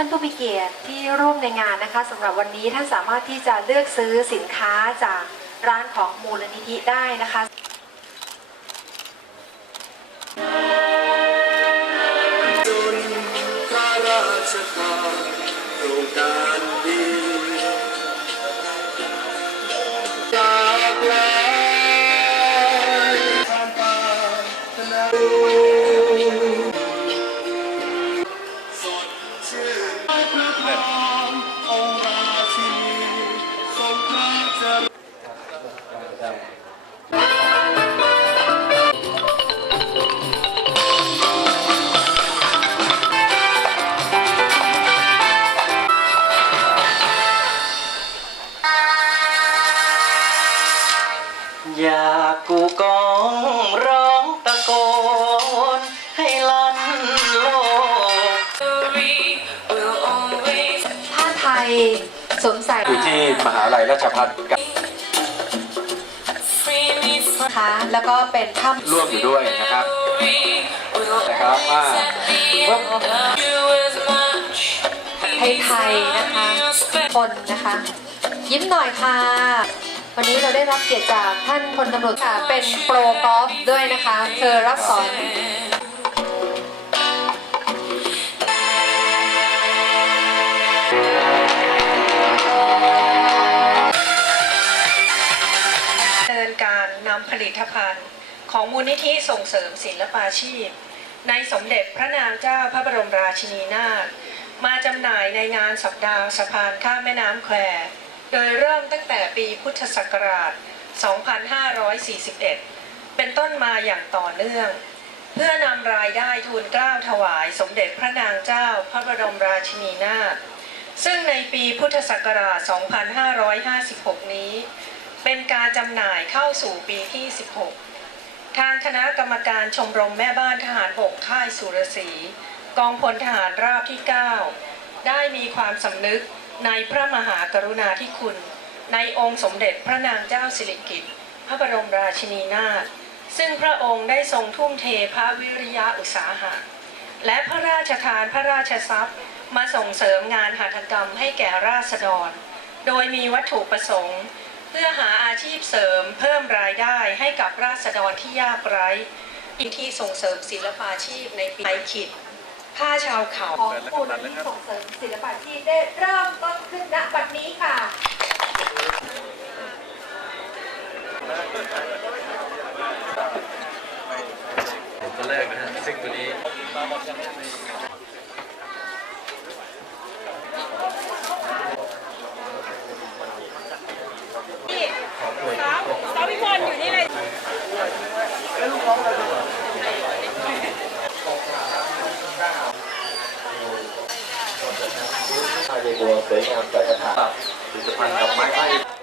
ท่านผู้มีเกียรติที่ร่วมในงานนะคะสำหรับวันนี้ท่านสามารถที่จะเลือกซื้อสินค้าจากร้านของมูลนิธิได้นะคะจนพระราช กกูกองร้องตะโกน ให้ลั่นโลกผ้าไทยสวมใส่อยู่ที่มหาลัยราชภัฏกับนะคะแล้วก็เป็นผ้าร่วมอยู่ด้วยนะครับนะครับว่าไทยๆนะคะคนนะคะ ยิ้มหน่อยค่ะ วันนี้เราได้รับเกียรติจากท่านพลตำรวจค่ะเป็นโปรกอล์ฟด้วยนะคะ เธอรับสอนเนินการนำผลิตภัณฑ์ ของมูลนิธิส่งเสริมศิลปาชีพ ในสมเด็จพระนางเจ้าพระบรมราชินีนาถมาจำหน่ายในงานสัปดาห์สะพานข้ามแม่น้ำแคว โดยเริ่มตั้งแต่ปีพุทธศักราช 2541 เป็นต้นมาอย่างต่อเนื่อง เพื่อนำรายได้ทูลเกล้าวถวายสมเด็จพระนางเจ้าพระบรมราชินีนาถ ซึ่งในปีพุทธศักราช 2556 นี้ เป็นการจำหน่ายเข้าสู่ปีที่ 16 ทางคณะกรรมการชมรมแม่บ้านทหารบกค่ายสุรศรีกองพลทหารราบที่ 9 ได้มีความสำนึก ในพระมหากรุณาธิคุณ ในองค์สมเด็จพระนางเจ้าสิริกิติ์พระบรมราชินีนาถซึ่งพระองค์ได้ทรงทุ่มเทพระวิริยะอุตสาหะ และพระราชทานพระราชทรัพย์ มาส่งเสริมงานหัตถกรรมให้แก่ราษฎร โดยมีวัตถุประสงค์ เพื่อหาอาชีพเสริมเพิ่มรายได้ให้กับราษฎรที่ยากไร้อีกที่ส่งเสริมศิลปาชีพในปีไอขิด ผ้าชาวเขาของมูลนิธิส่งเสริมศิลปาชีพได้เริ่มต้นขึ้นณบัดนี้ค่ะตัวแรกนะฮะซึ่งตัวนี้ ในบัวส